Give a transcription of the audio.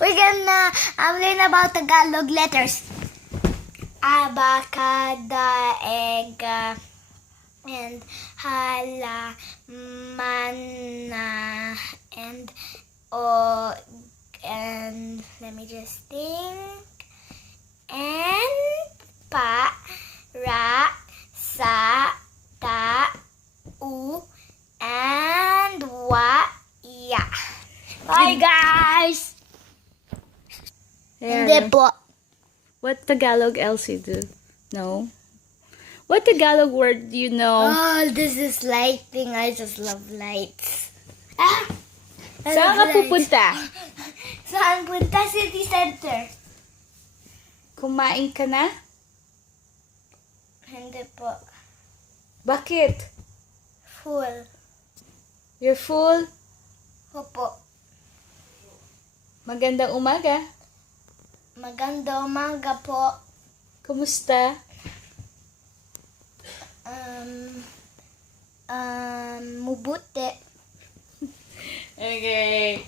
We're gonna learn about Tagalog letters. Abacada, ega, and hala, mana, and and let me just think. And pa, ra, sa, ta, u, and wa, ya. Bye guys! Hindi po. What Tagalog Elsie do? No. What Tagalog word do you know? Oh, this is lighting. I just love lights. Ah! I Saan love ka lights. pupunta? Saan punta? City Center. Kumain ka na? Hindi po. Bakit? Full. You're full? Opo. Magandang umaga. Maganda umaga po. Kumusta? Mubuti. Okay.